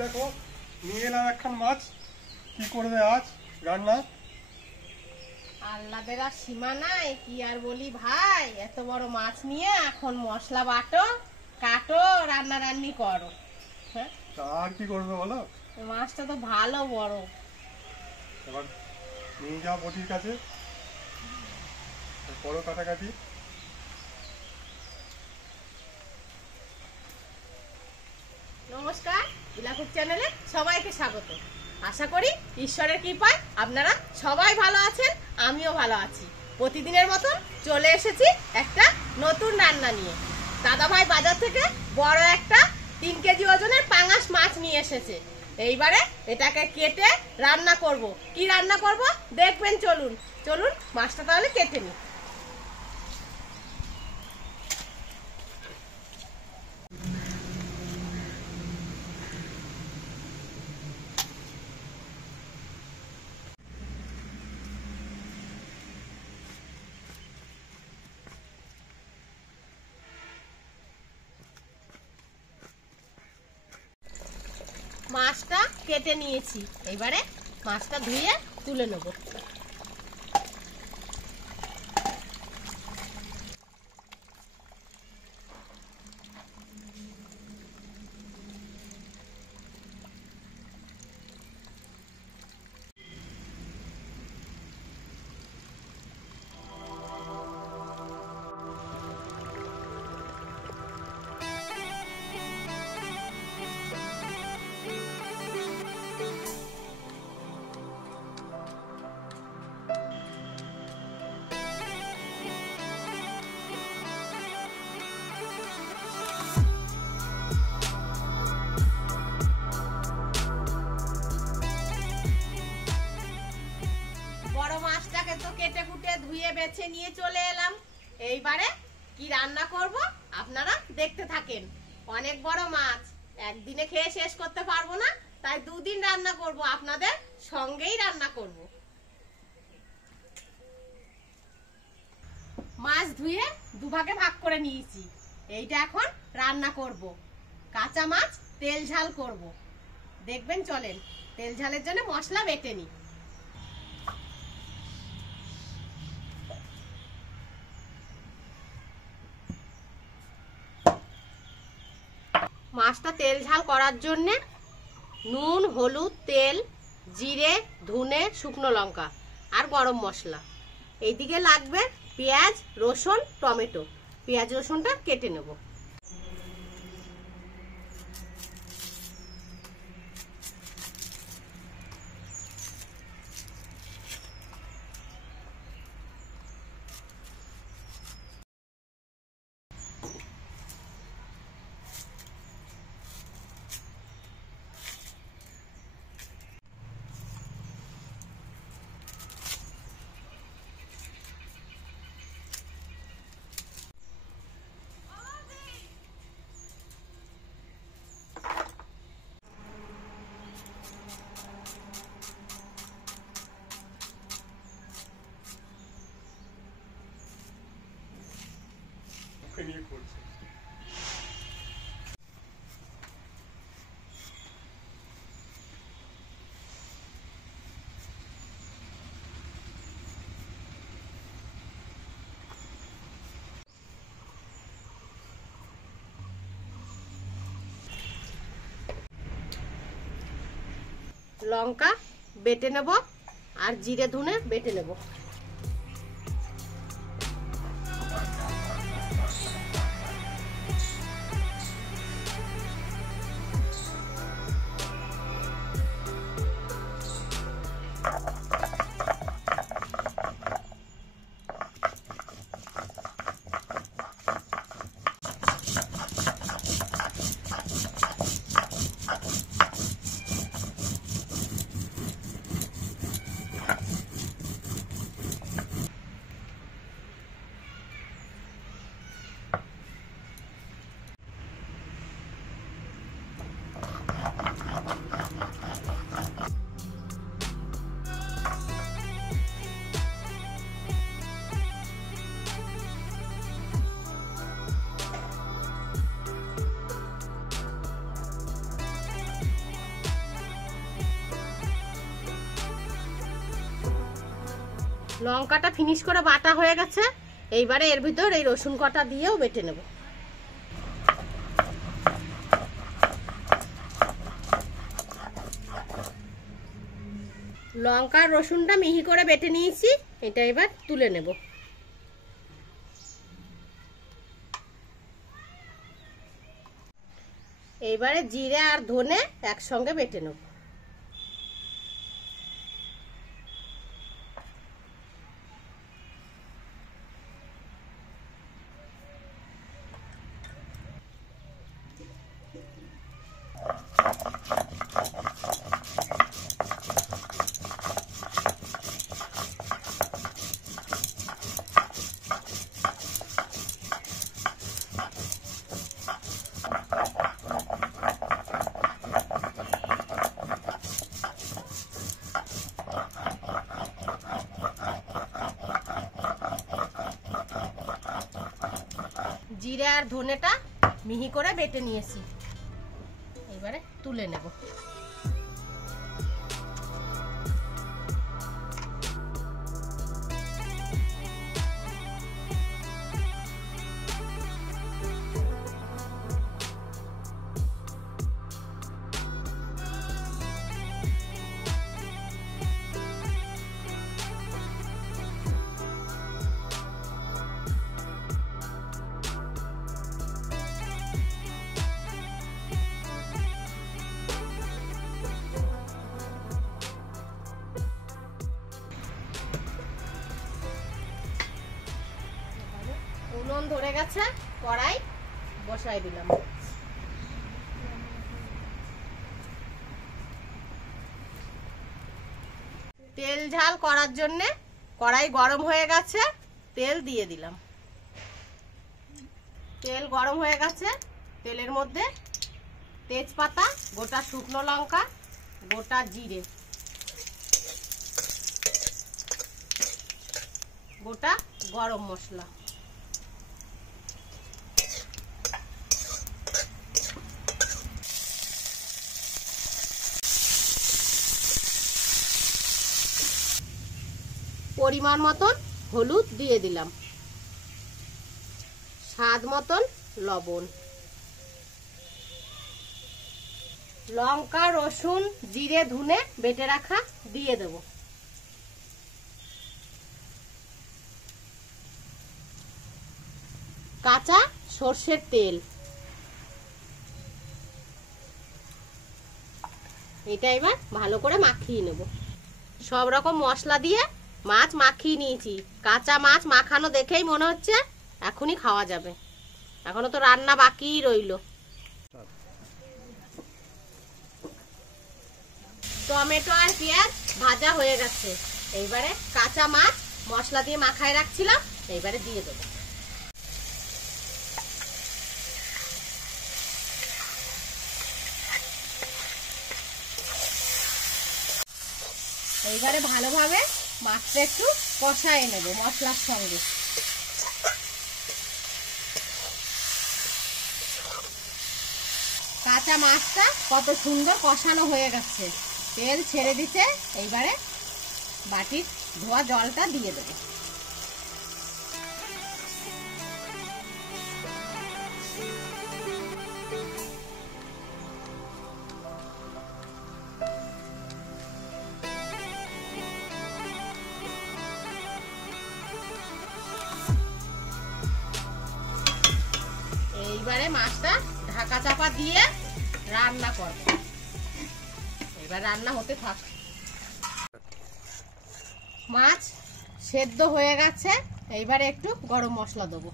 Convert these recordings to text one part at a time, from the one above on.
দেখো নিয়ে এলাম একখান মাছ। কি করবে আজ রান্না? আল্লাদের আর সীমা নাই, কি আর বলি ভাই। এত বড় মাছ নিয়ে এখন মশলা বাটো, কাটো, রান্না রান্নি করো। হ্যাঁ, আর কি করবে বলো? মাছটা তো ভালো বড়। এবার নিয়ে যাও বটির কাছে, করো কাটাকাটি। নমস্কার, ইলাকুক চ্যানেলে সবাইকে স্বাগত। আশা করি ঈশ্বরের কৃপায় আপনারা সবাই ভালো আছেন, আমিও ভালো আছি। প্রতিদিনের মতন চলে এসেছি একটা নতুন রান্না নিয়ে। দাদাভাই বাজার থেকে বড় একটা 3 কেজি ওজনের পাঙাশ মাছ নিয়ে এসেছে। এইবারে এটাকে কেটে রান্না করব। কি রান্না করব দেখবেন। চলুন চলুন মাছটা তাহলে কেটে নিই। মাছটা কেটে নিয়েছি, এবারে মাছটা ধুয়ে তুলে নেব। বড় মাছটাকে তো কেটে কুটে ধুয়ে বেছে নিয়ে চলে এলাম। এইবারে কি রান্না করব আপনারা দেখতে থাকেন। অনেক বড় মাছ, একদিনে খেয়ে শেষ করতে পারবো না, তাই 2 দিন রান্না করব, আপনাদের সঙ্গেই রান্না করব। মাছ ধুয়ে দুভাগে ভাগ করে নিয়েছি। এইটা এখন রান্না করব। কাঁচা মাছ তেল ঝাল করব, দেখবেন। চলেন তেল ঝালের জন্য মশলা বেটে নিই। মাছটা তেল ঝাল করার জন্য নুন, হলুদ, তেল, জিরে, ধনে, শুকনো লঙ্কা আর গরম মশলা। এইদিকে লাগবে পেঁয়াজ, রসুন, টমেটো। পেঁয়াজ রসুনটা কেটে নেব। নিয়ে করছে লঙ্কা বেটে নেব আর জিরে ধনে বেটে নেব। লঙ্কাটা ফিনিশ করে বাটা হয়ে গেছে। এইবারে এর ভিতর এই রসুন কটা দিয়েও বেটে নেব। লঙ্কা রসুনটা মিহি করে বেটে নিয়েছি, এটা এবার তুলে নেব। এইবারে জিরে আর ধনে একসঙ্গে বেটে নেব। জিরে আর ধনেটা মিহি করে বেটে নিয়েছি, এবারে তুলে নেব। উনুন ধরে গেছে, কড়াই বসাই দিলাম। তেল ঝাল করার জন্য কড়াই গরম হয়ে গেছে, তেল দিয়ে দিলাম। তেল গরম হয়ে গেছে, তেলের মধ্যে তেজপাতা, গোটা শুকনো লঙ্কা, গোটা জিরে, গোটা গরম মশলা, পরিমাণ মতন হলুদ দিয়ে দিলাম, স্বাদ মতন লবণ, লঙ্কা রসুন জিরে ধনে বেটে রাখা দিয়ে দেব। কাঁচা সর্ষের তেল, এটা এবার ভালো করে মাখিয়ে নেব। সব রকম মশলা দিয়ে মাছ মাখিয়ে নিয়েছি। কাঁচা মাছ মাখানো দেখেই মনে হচ্ছে এখনই খাওয়া যাবে, এখনো তো রান্না বাকিই রইল। টমেটো আর পেঁয়াজ ভাজা হয়ে গেছে, এইবারে কাঁচা মাছ মশলা দিয়ে মাখায় রাখছিলাম, এইবারে দিয়ে দেবো। এইবারে ভালোভাবে মাছটা একটু কষায় নেব মশলার সঙ্গে। কাঁচা মাছটা কত সুন্দর কষানো হয়ে গেছে, তেল ছেড়ে দিতে। এইবারে বাটির ধোয়া জলটা দিয়ে দেবো। এইবারে মাছটা ঢাকা চাপা দিয়ে রান্না করব। এবার রান্না হতে থাক। মাছ সেদ্ধ হয়ে গেছে, এইবারে একটু গরম মশলা দেবো।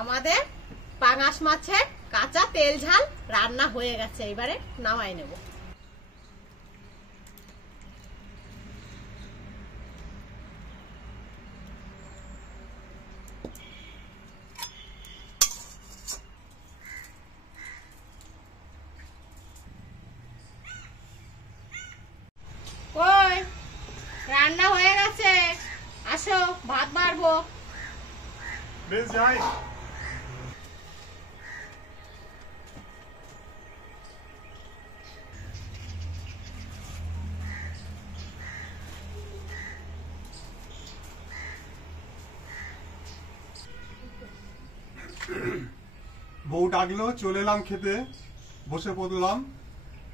আমাদের পাঙাশ মাছের কাঁচা তেল ঝাল রান্না হয়ে গেছে, এবারে নামাই নেব। কই রান্না হয়ে গেছে, আসো ভাত বাড়বো। বেশ যাই। বউ ডাকলো, চলে এলাম খেতে, বসে পড়লাম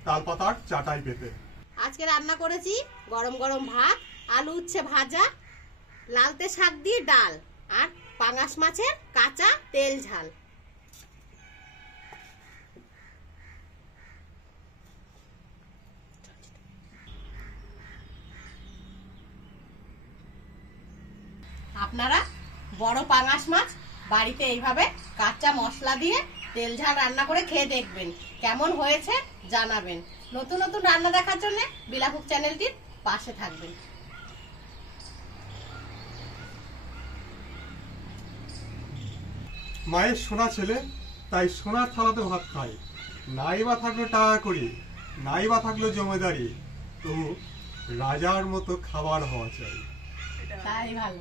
তাল পাতার চাটাই পেতে। আজকে রান্না করেছি গরম গরম ভাত, আলু উচ্ছে ভাজা, লালতে শাক দিয়ে ডাল, আর পাঙাশ মাছের কাঁচা তেল ঝাল। আপনারা বড় পাঙাশ মাছ বাড়িতে এইভাবে কাঁচা মশলা দিয়ে তেল ঝাল রান্না করে খেয়ে দেখবেন, কেমন হয়েছে জানাবেন। নতুন নতুন রান্না দেখার জন্য বিলাকুক চ্যানেলটির পাশে থাকবেন। মায়ের সোনা ছেলে, তাই সোনার থালাতে ভাত খায়। নাই বা থাকলো টাকা করি, নাই বা থাকলো জমিদারি, তবু রাজার মতো খাবার হওয়া চাই। তাই ভালো,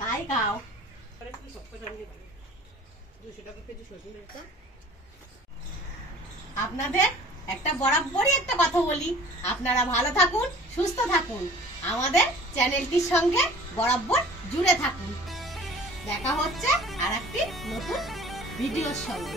তাই খাও। আপনাদের একটা বরাবরই একটা কথা বলি, আপনারা ভালো থাকুন, সুস্থ থাকুন, আমাদের চ্যানেলটির সঙ্গে বরাবর জুড়ে থাকুন। দেখা হচ্ছে আর একটি নতুন ভিডিওর সঙ্গে।